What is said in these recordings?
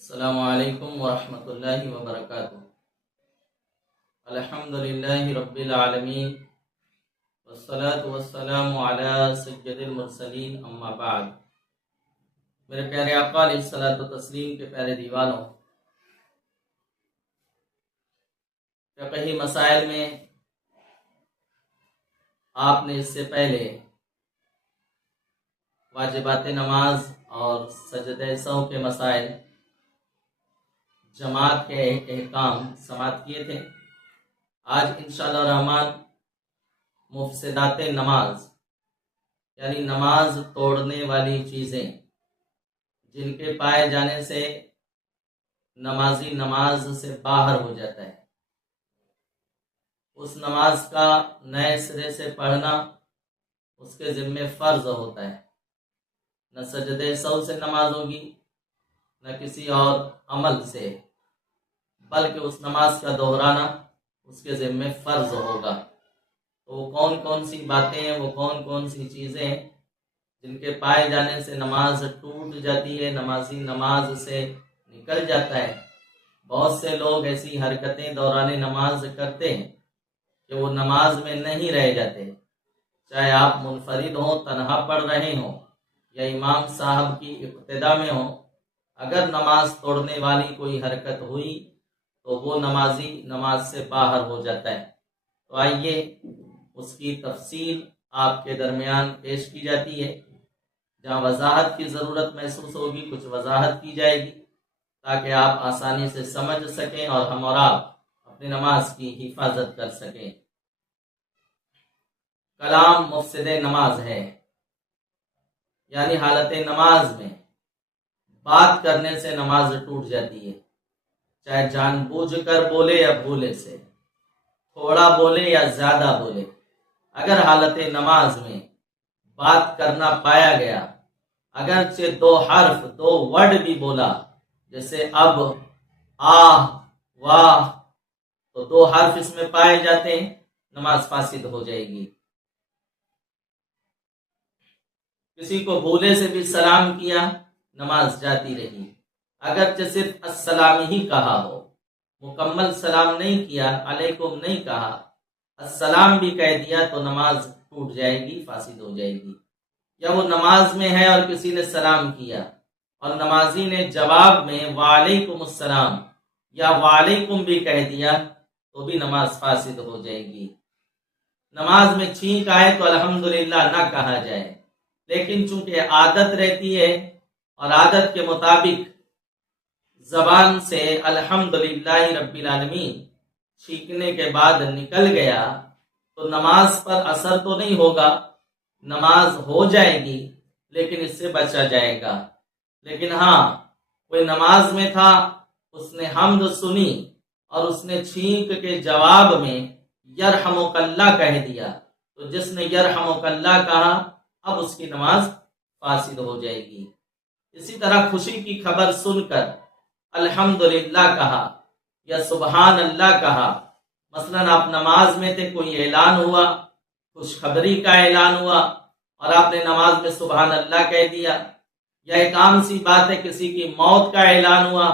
السلام علیکم ورحمۃ اللہ وبرکاتہ۔ الحمد للہ رب العالمین والصلاة والسلام علی سید المرسلین، اما بعد۔ میرے پیارے آقا علیہ الصلاۃ والتسلیم کے پیارے دیوانوں، فقہی مسائل میں آپ نے اس سے پہلے واجبات نماز اور سجدہ سہو کے مسائل، جماعت کے احکام سماعت کیے تھے۔ آج انشاءاللہ الرحمن مفسدات نماز، یعنی نماز توڑنے والی چیزیں جن کے پائے جانے سے نمازی نماز سے باہر ہو جاتا ہے، اس نماز کا نئے سرے سے پڑھنا اس کے ذمہ فرض ہوتا ہے۔ نہ سجدہ سہو سے نماز ہوگی، نہ کسی اور عمل سے، بلکہ اس نماز کا دہرانا اس کے ذمہ فرض ہوگا۔ تو وہ کون کون سی باتیں ہیں، وہ کون کون سی چیزیں ہیں جن کے پائے جانے سے نماز ٹوٹ جاتی ہے، نمازی نماز سے نکل جاتا ہے۔ بہت سے لوگ ایسی حرکتیں دوران نماز کرتے ہیں کہ وہ نماز میں نہیں رہ جاتے، چاہے آپ منفرد ہوں، تنہا پڑھ رہے ہوں، یا امام صاحب کی اقتداء میں ہوں۔ اگر نماز توڑنے والی کوئی حرکت ہوئی تو وہ نمازی نماز سے باہر ہو جاتا ہے۔ تو آئیے اس کی تفصیل آپ کے درمیان پیش کی جاتی ہے۔ جہاں وضاحت کی ضرورت محسوس ہوگی، کچھ وضاحت کی جائے گی تاکہ آپ آسانی سے سمجھ سکیں اور ہم اور آپ اپنی نماز کی حفاظت کر سکیں۔ کلام مفسد نماز ہے، یعنی حالت نماز میں بات کرنے سے نماز ٹوٹ جاتی ہے، چاہے جان بوجھ کر بولے یا بھولے سے، تھوڑا بولے یا زیادہ بولے۔ اگر حالت نماز میں بات کرنا پایا گیا، اگرچہ دو حرف، دو ورڈ بھی بولا، جیسے اب، آہ، واہ، تو دو حرف اس میں پائے جاتے ہیں، نماز فاسد ہو جائے گی۔ کسی کو بھولے سے بھی سلام کیا، نماز جاتی رہی، اگرچہ صرف السلام ہی کہا ہو، مکمل سلام نہیں کیا، علیکم نہیں کہا، السلام بھی کہہ دیا تو نماز ٹوٹ جائے گی، فاسد ہو جائے گی۔ یا وہ نماز میں ہے اور کسی نے سلام کیا اور نمازی نے جواب میں وعلیکم السلام یا وعلیکم بھی کہہ دیا تو بھی نماز فاسد ہو جائے گی۔ نماز میں چھینک آئے تو الحمدللہ نہ کہا جائے، لیکن چونکہ عادت رہتی ہے اور عادت کے مطابق زبان سے الحمدللہ رب العالمین چھینکنے کے بعد نکل گیا تو نماز پر اثر تو نہیں ہوگا، نماز ہو جائے گی لیکن اس سے بچا جائے گا۔ لیکن ہاں، کوئی نماز میں تھا، اس نے حمد سنی اور اس نے چھینک کے جواب میں یرحمک اللہ کہہ دیا، تو جس نے یرحمک اللہ کہا اب اس کی نماز فاسد ہو جائے گی۔ اسی طرح خوشی کی خبر سن کر الحمدللہ کہا یا سبحان اللہ کہا، مثلا آپ نماز میں تھے، کوئی اعلان ہوا، خوشخبری کا اعلان ہوا اور آپ نے نماز میں سبحان اللہ کہہ دیا، یا ایک عام سی بات ہے، کسی کی موت کا اعلان ہوا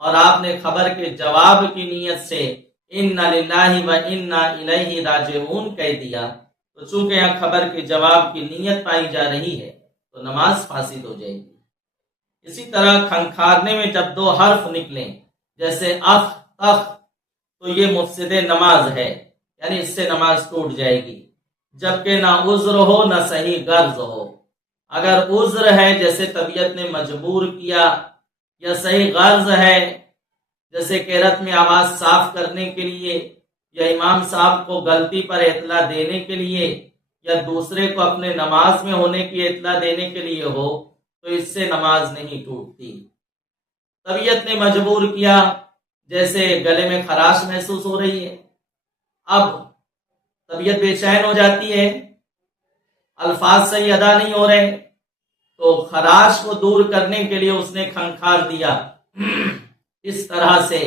اور آپ نے خبر کے جواب کی نیت سے انا للہ و انا الیہ راجعون کہہ دیا، تو چونکہ یہاں خبر کے جواب کی نیت پائی جا رہی ہے تو نماز فاسد ہو جائے گی۔ اسی طرح کھنکھارنے میں جب دو حرف نکلیں، جیسے اخ، تخ، تو یہ مفسد نماز ہے، یعنی اس سے نماز ٹوٹ جائے گی، جبکہ نہ عذر ہو نہ صحیح غرض ہو۔ اگر عذر ہے، جیسے طبیعت نے مجبور کیا، یا صحیح غرض ہے، جیسے قرأت میں آواز صاف کرنے کے لیے، یا امام صاحب کو غلطی پر اطلاع دینے کے لیے، یا دوسرے کو اپنے نماز میں ہونے کی اطلاع دینے کے لیے ہو، تو اس سے نماز نہیں ٹوٹتی۔ طبیعت نے مجبور کیا، جیسے گلے میں خراش محسوس ہو رہی ہے، اب طبیعت بے چین ہو جاتی ہے، الفاظ صحیح ادا نہیں ہو رہے، تو خراش کو دور کرنے کے لیے اس نے کھنکھار دیا اس طرح سے،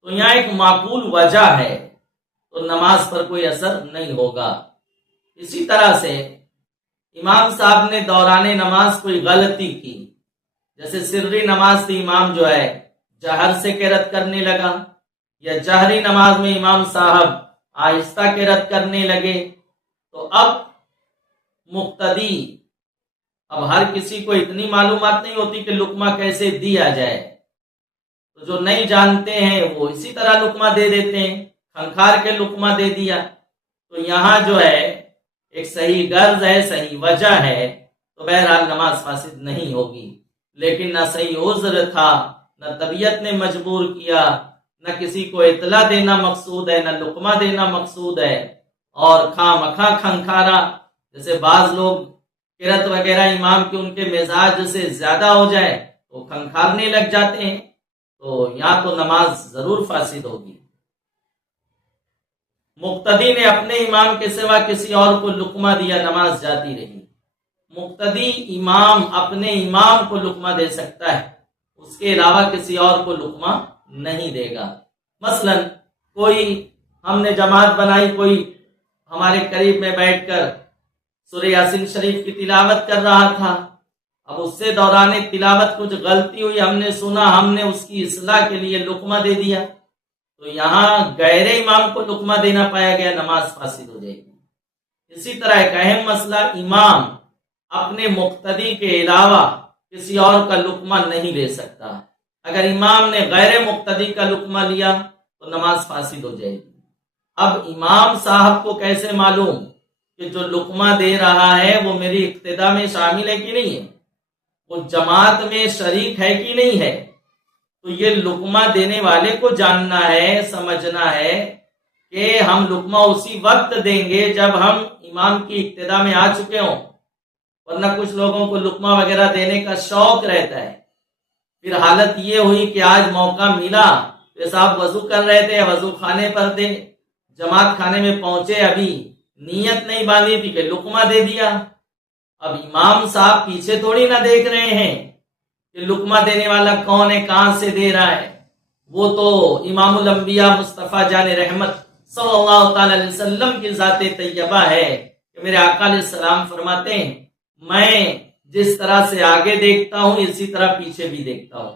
تو یہاں ایک معقول وجہ ہے، تو نماز پر کوئی اثر نہیں ہوگا۔ اسی طرح سے امام صاحب نے دوران نماز کوئی غلطی کی، جیسے سری نماز تھی، امام جو ہے جہر سے قرأت کرنے لگا، یا جہری نماز میں امام صاحب آہستہ قرأت کرنے لگے، تو اب مقتدی، اب ہر کسی کو اتنی معلومات نہیں ہوتی کہ لقمہ کیسے دیا جائے، تو جو نہیں جانتے ہیں وہ اسی طرح لقمہ دے دیتے ہیں، کھنکھار کے لقمہ دے دیا۔ تو یہاں جو ہے ایک صحیح غرض ہے، صحیح وجہ ہے، تو بہرحال نماز فاسد نہیں ہوگی۔ لیکن نہ صحیح عذر تھا، نہ طبیعت نے مجبور کیا، نہ کسی کو اطلاع دینا مقصود ہے، نہ لقمہ دینا مقصود ہے، اور خواہ مخواہ کھنکھارا، جیسے بعض لوگ قرأت وغیرہ امام کے ان کے مزاج سے زیادہ ہو جائے تو کھنکھارنے لگ جاتے ہیں، تو یہاں تو نماز ضرور فاسد ہوگی۔ مقتدی نے اپنے امام کے سوا کسی اور کو لقمہ دیا، نماز جاتی رہی۔ مقتدی امام اپنے امام کو لقمہ دے سکتا ہے، اس کے علاوہ کسی اور کو لقمہ نہیں دے گا۔ مثلا کوئی ہم نے جماعت بنائی، کوئی ہمارے قریب میں بیٹھ کر سورہ یاسین شریف کی تلاوت کر رہا تھا، اب اس سے دوران تلاوت کچھ غلطی ہوئی، ہم نے سنا، ہم نے اس کی اصلاح کے لیے لقمہ دے دیا، تو یہاں غیر امام کو لقمہ دینا پایا گیا، نماز فاسد ہو جائے گی۔ اسی طرح ایک اہم مسئلہ، امام اپنے مقتدی کے علاوہ کسی اور کا لقمہ نہیں لے سکتا۔ اگر امام نے غیر مقتدی کا لقمہ لیا تو نماز فاسد ہو جائے گی۔ اب امام صاحب کو کیسے معلوم کہ جو لقمہ دے رہا ہے وہ میری اقتداء میں شامل ہے کہ نہیں ہے، وہ جماعت میں شریک ہے کہ نہیں ہے؟ تو یہ لقمہ دینے والے کو جاننا ہے، سمجھنا ہے کہ ہم لقمہ اسی وقت دیں گے جب ہم امام کی اقتداء میں آ چکے ہوں، ورنہ کچھ لوگوں کو لقمہ وغیرہ دینے کا شوق رہتا ہے، پھر حالت یہ ہوئی کہ آج موقع ملا تو صاحب وضو کر رہے تھے، وضو خانے پر تھے، جماعت خانے میں پہنچے، ابھی نیت نہیں باندھی تھی کہ لقمہ دے دیا۔ اب امام صاحب پیچھے تھوڑی نہ دیکھ رہے ہیں کہ لقمہ دینے والا کون ہے، کہاں سے دے رہا ہے، وہ تو امام الانبیاء مصطفیٰ جان رحمت صلی اللہ تعالی علیہ وسلم کی ذات طیبہ ہے کہ میرے آقا علیہ السلام فرماتے ہیں میں جس طرح سے آگے دیکھتا ہوں اسی طرح پیچھے بھی دیکھتا ہوں،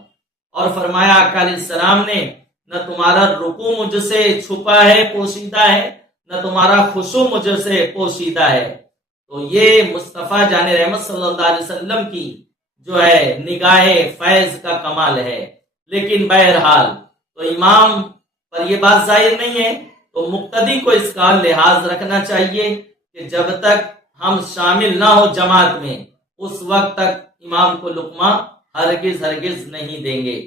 اور فرمایا آقا علیہ السلام نے نہ تمہارا رکوع مجھ سے چھپا ہے، پوشیدہ ہے، نہ تمہارا خشوع مجھ سے پوشیدہ ہے۔ تو یہ مصطفیٰ جان رحمت صلی اللہ علیہ وسلم کی جو ہے نگاہ فیض کا کمال ہے۔ لیکن بہرحال تو امام پر یہ بات ظاہر نہیں ہے، تو مقتدی کو اس کا لحاظ رکھنا چاہیے کہ جب تک ہم شامل نہ ہو جماعت میں اس وقت تک امام کو لقمہ ہرگز نہیں دیں گے۔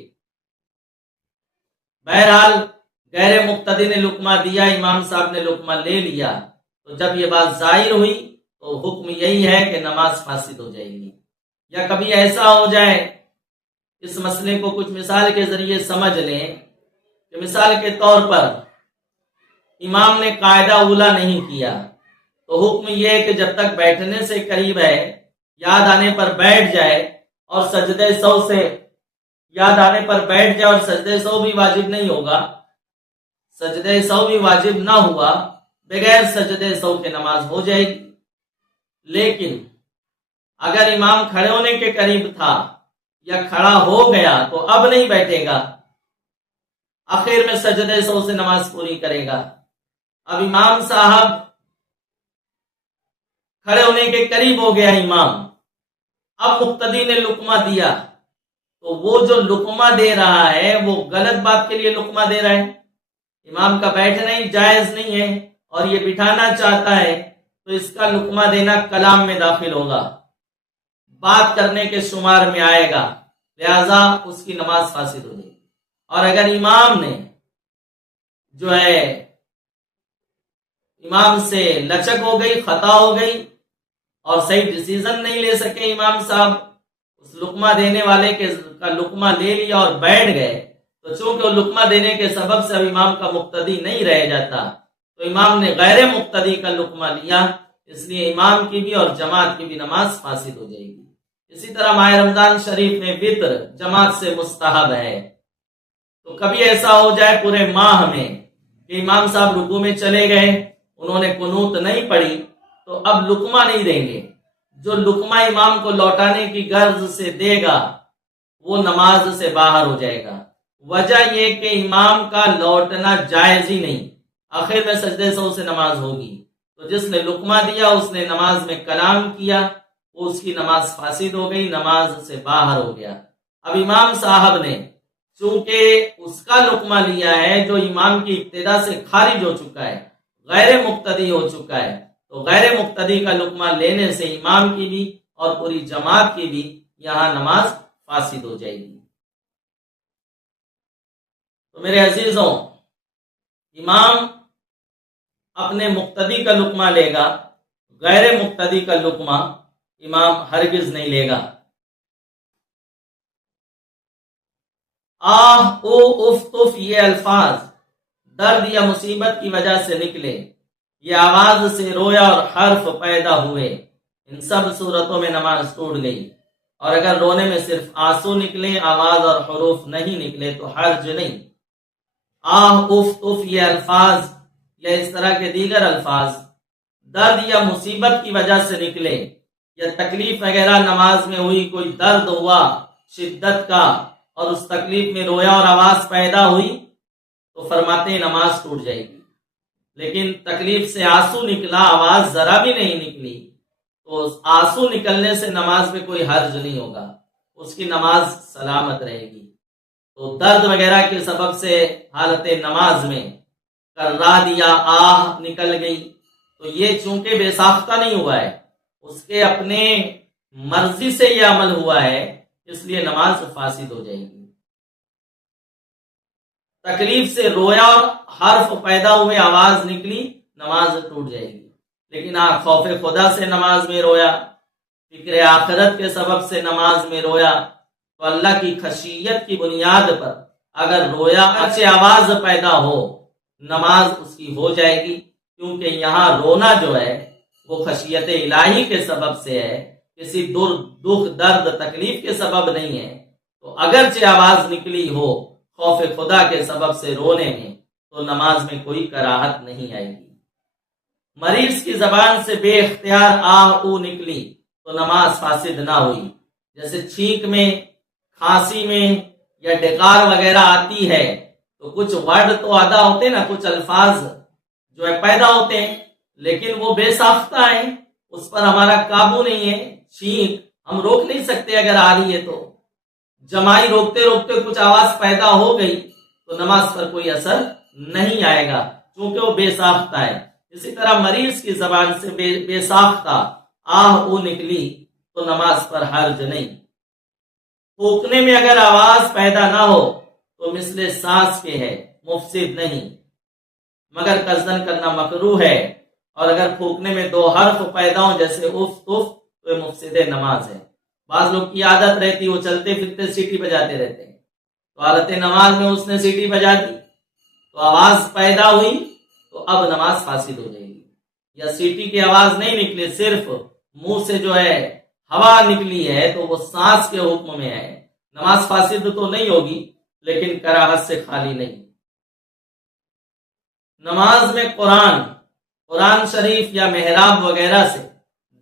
بہرحال غیر مقتدی نے لقمہ دیا، امام صاحب نے لقمہ لے لیا، تو جب یہ بات ظاہر ہوئی تو حکم یہی ہے کہ نماز فاسد ہو جائے گی۔ یا کبھی ایسا ہو جائے، اس مسئلے کو کچھ مثال کے ذریعے سمجھ لیں کہ مثال کے طور پر امام نے قاعدہ اولا نہیں کیا، تو حکم یہ ہے کہ جب تک بیٹھنے سے قریب ہے یاد آنے پر بیٹھ جائے، اور سجدہ سہو سے یاد آنے پر بیٹھ جائے، اور سجدہ سہو بھی واجب نہیں ہوگا، سجدہ سہو بھی واجب نہ ہوا، بغیر سجدہ سہو کے نماز ہو جائے گی۔ لیکن اگر امام کھڑے ہونے کے قریب تھا یا کھڑا ہو گیا تو اب نہیں بیٹھے گا، آخر میں سجدہ سہو سے نماز پوری کرے گا۔ اب امام صاحب کھڑے ہونے کے قریب ہو گیا امام، اب مقتدی نے لقمہ دیا، تو وہ جو لقمہ دے رہا ہے وہ غلط بات کے لیے لقمہ دے رہا ہے، امام کا بیٹھنا ہی جائز نہیں ہے اور یہ بٹھانا چاہتا ہے، تو اس کا لقمہ دینا کلام میں داخل ہوگا، بات کرنے کے شمار میں آئے گا، لہذا اس کی نماز فاسد ہو جائے گی۔ اور اگر امام نے جو ہے امام سے لچک ہو گئی، خطا ہو گئی، اور صحیح ڈیسیزن نہیں لے سکے امام صاحب، اس لقمہ دینے والے کا لقمہ لے لیا اور بیٹھ گئے، تو چونکہ وہ لقمہ دینے کے سبب سے اب امام کا مقتدی نہیں رہ جاتا، تو امام نے غیر مقتدی کا لقمہ لیا، اس لیے امام کی بھی اور جماعت کی بھی نماز فاسد ہو جائے گی۔ اسی طرح ماہ رمضان شریف میں وطر جماعت سے مستحب ہے، تو کبھی ایسا ہو جائے پورے ماہ میں کہ امام صاحب رکوع میں چلے گئے، انہوں نے قنوت نہیں پڑھی، تو اب لقمہ نہیں دیں گے، جو لقمہ امام کو لوٹانے کی غرض سے دے گا وہ نماز سے باہر ہو جائے گا۔ وجہ یہ کہ امام کا لوٹنا جائز ہی نہیں، آخر میں سجدے سہو سے نماز ہوگی، تو جس نے لقمہ دیا اس نے نماز میں کلام کیا، وہ اس کی نماز فاسد ہو گئی، نماز سے باہر ہو گیا۔ اب امام صاحب نے چونکہ اس کا لقمہ لیا ہے جو امام کی ابتدا سے خارج ہو چکا ہے، غیر مقتدی ہو چکا ہے، تو غیر مقتدی کا لقمہ لینے سے امام کی بھی اور پوری جماعت کی بھی یہاں نماز فاسد ہو جائے گی۔ تو میرے عزیزوں، امام اپنے مقتدی کا لقمہ لے گا، غیر مقتدی کا لقمہ امام ہرگز نہیں لے گا۔ آہ او اف تف یہ الفاظ درد یا مصیبت کی وجہ سے نکلے، یہ آواز سے رویا اور حرف پیدا ہوئے، ان سب صورتوں میں نماز ٹوٹ گئی۔ اور اگر رونے میں صرف آنسو نکلے، آواز اور حروف نہیں نکلے تو حرج نہیں۔ آہ اف تف یہ الفاظ یا اس طرح کے دیگر الفاظ درد یا مصیبت کی وجہ سے نکلے، یا تکلیف وغیرہ نماز میں ہوئی، کوئی درد ہوا شدت کا اور اس تکلیف میں رویا اور آواز پیدا ہوئی، تو فرماتے ہیں نماز ٹوٹ جائے گی۔ لیکن تکلیف سے آنسو نکلا، آواز ذرا بھی نہیں نکلی، تو آنسو نکلنے سے نماز میں کوئی حرج نہیں ہوگا، اس کی نماز سلامت رہے گی۔ تو درد وغیرہ کے سبب سے حالت نماز میں کراد یا آہ نکل گئی، تو یہ چونکہ بے ساختہ نہیں ہوا ہے، اس کے اپنے مرضی سے یہ عمل ہوا ہے، اس لیے نماز فاسد ہو جائے گی۔ تکلیف سے رویا اور حرف پیدا ہوئے، آواز نکلی، نماز ٹوٹ جائے گی۔ لیکن خوف خدا سے نماز میں رویا، فکر آخرت کے سبب سے نماز میں رویا، تو اللہ کی خشیت کی بنیاد پر اگر رویا اچھے آواز پیدا ہو، نماز اس کی ہو جائے گی، کیونکہ یہاں رونا جو ہے وہ خشیت الہی کے سبب سے ہے، کسی دکھ درد تکلیف کے سبب نہیں ہے۔ تو اگرچہ آواز نکلی ہو خوف خدا کے سبب سے رونے میں، تو نماز میں کوئی کراہت نہیں آئے گی۔ مریض کی زبان سے بے اختیار آہ او نکلی تو نماز فاسد نہ ہوئی، جیسے چھینک میں، کھانسی میں یا ڈکار وغیرہ آتی ہے تو کچھ ورڈ تو ادا ہوتے ہیں نا، کچھ الفاظ جو ہے پیدا ہوتے ہیں، لیکن وہ بے ساختہ ہیں، اس پر ہمارا قابو نہیں ہے۔ چھینک ہم روک نہیں سکتے، اگر آ رہی ہے تو جمائی روکتے روکتے کچھ آواز پیدا ہو گئی تو نماز پر کوئی اثر نہیں آئے گا، کیونکہ وہ بے ساختہ ہے۔ اسی طرح مریض کی زبان سے بے ساختہ آہ او نکلی تو نماز پر حرج نہیں۔ پھونکنے میں اگر آواز پیدا نہ ہو تو مثل سانس کے ہے، مفسد نہیں، مگر قصدن کرنا مکروہ ہے، اور اگر پھونکنے میں دو حرف پیدا ہوں جیسے اف تف تو یہ مفسد نماز ہے۔ بعض لوگ کی عادت رہتی وہ چلتے پھرتے سیٹی بجاتے رہتے ہیں، تو حالت نماز میں اس نے سیٹی بجا دی تو آواز پیدا ہوئی تو اب نماز فاسد ہو جائے گی۔ یا سیٹی کی آواز نہیں نکلی، صرف منہ سے جو ہے ہوا نکلی ہے تو وہ سانس کے حکم میں ہے، نماز فاسد تو نہیں ہوگی لیکن کراہت سے خالی نہیں۔ نماز میں قرآن شریف یا محراب وغیرہ سے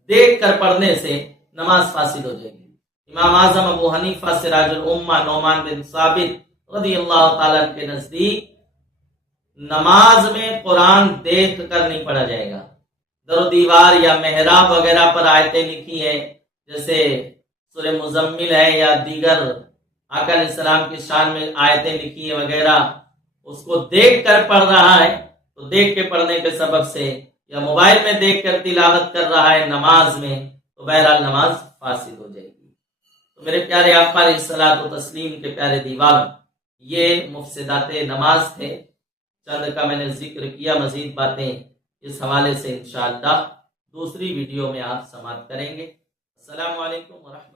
دیکھ کر پڑھنے سے نماز فاسد ہو جائے گی۔ امام اعظم ابو حنیفہ سراج الامہ نعمان بن ثابت رضی اللہ تعالیٰ کے نزدیک نماز میں قرآن دیکھ کر نہیں پڑھا جائے گا۔ در و دیوار یا محراب وغیرہ پر آیتیں لکھی ہیں، جیسے سورہ مزمل ہے یا دیگر آقا علیہ السلام کی شان میں آیتیں لکھی ہیں وغیرہ، اس کو دیکھ کر پڑھ رہا ہے تو دیکھ کے پڑھنے کے سبب سے، یا موبائل میں دیکھ کر تلاوت کر رہا ہے نماز میں، تو بہرحال نماز فاسد ہو جائے گی۔ تو میرے پیارے آقا علیہ الصلوۃ والتسلیم کے پیارے دیوانوں، یہ مفسدات نماز تھے، چند کا میں نے ذکر کیا، مزید باتیں اس حوالے سے انشاءاللہ دوسری ویڈیو میں آپ سماعت کریں گے۔ السلام علیکم ورحمۃ اللہ۔